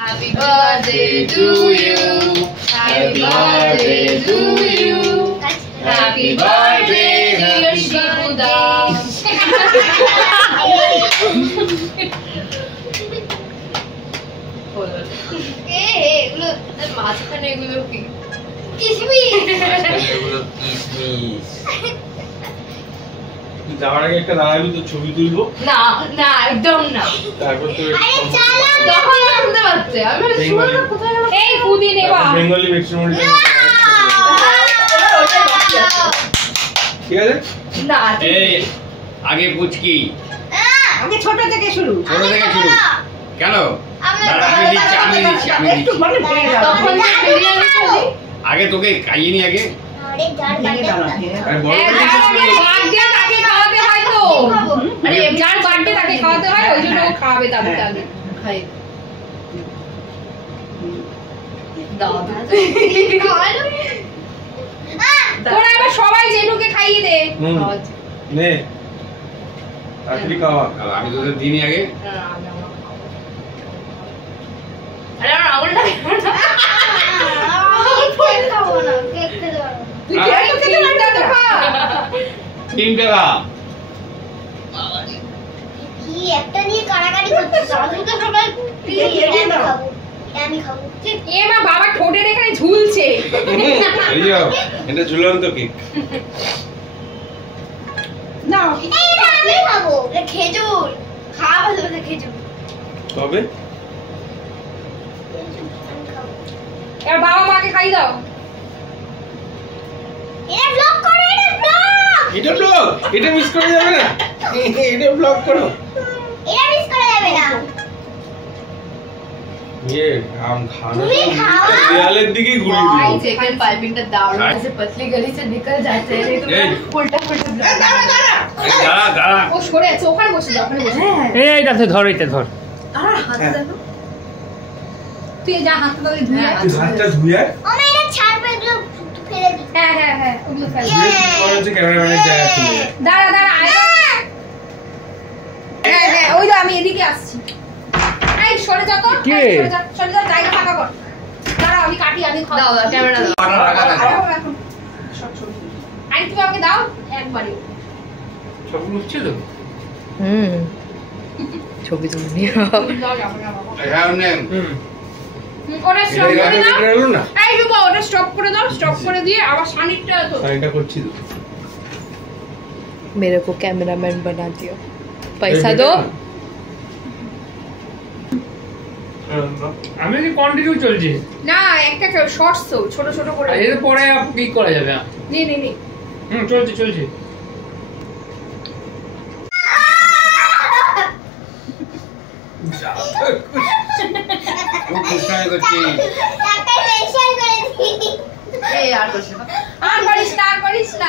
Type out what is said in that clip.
Happy birthday to you. Happy birthday to you. Happy birthday, dear Shibuda. এগুলো মাঝখানে এগুলো কি যাওয়ার আগে একটা দাঁড়াবি তো ছবি তুলবো না না একদম না তারপর তো তখন শুনতে পাচ্ছে আমি কোথায় এই কুদি নেবা বেঙ্গলি মিক্সড ঠিক আছে না এই আগে পুচকি আগে ছোট থেকে শুরু কেন আমি দিচ্ছি একটু মানে ভেঙে যাও তখন আগে তোকে খাইয়ে নি আগে ভেঙে দাও না আরে বড় বার্থডে তাকে খাওয়াতে হয় তো মানে যার বার্থডে তাকে খাওয়াতে হয় ওই জন্য ও খাওয়াবে তাকে আগে খাই তোরা এবার সবাই জেনুকে খাইয়ে দে নে তাড়াতাড়ি খাওয়া আমি তোদের দিইনি আগে আরে আমার আঙুলটা তিনটে খা একটা নিয়ে কাড়াকাড়ি করতেছ আমি তো সবাই আমি খাবো এ মা বাবা ঠোঁটের এখানে ঝুলছে এই যাও এটা ঝুলন্ত কেক নাও এইটা আমি খাবো এটা খেজুর খাওয়া ভালো খেজুর তবে এবার বাবা মাকে খাই দাও এটা ব্লক করো এটা ব্লগ এটা মিস করা যাবে না এটা ব্লগ করো এটা মিস করা যাবে না ये हम खाना তুমি খাও देवालेर दिखे घुरिয়ে भाई দিল चिकन पाइपिंग का दारू ऐसे पतली गली से निकल जाते हैं तो उल्टा দাঁড়া ও সরে আছে ওখানে বসে যাও ওখানে বসে এইটা ধর এটা ধর আর হাত দেখো তুই যা হাত ধরে ধুয়ে তুই হাতটা ধুয়ে আমি এটা ছাড়বো এগুলো ফেলে দিই হ্যাঁ হ্যাঁ হ্যাঁ ওগুলো ফেল করেছে ক্যামেরাম্যানের জায়গা চলে যায় দাঁড়া দাঁড়া হ্যাঁ হ্যাঁ ওই তো আমি এদিকে আসছি এই সরে যা তো সরে যা জায়গা ফাঁকা কর দাঁড়া আমি কাটি আমি দাও দাও ক্যামেরা দাও আই তুমি আমাকে দাও একবারই সব উঠছে তো ছবি তুলে নিয়ে দাও ক্যামেরা বাবা হ্যাঁ নে ওটা স্টপ করে দাও হলো না এই রুবা ওটা স্টপ করে দাও স্টপ করে দিয়ে আবার সানিটা তো সাইনটা করছি তো मेरे को कैमरामैन बना दियो पैसा दो আমি কি কন্টিনিউ চলছে না একটা শর্টস তো ছোট ছোট করে এর পরে কি করা যাবে নে নে নে চলছে চলছে খুব খুশি করছি টাকা স্পেশাল করে দিই এই আর করিস না আর করিস না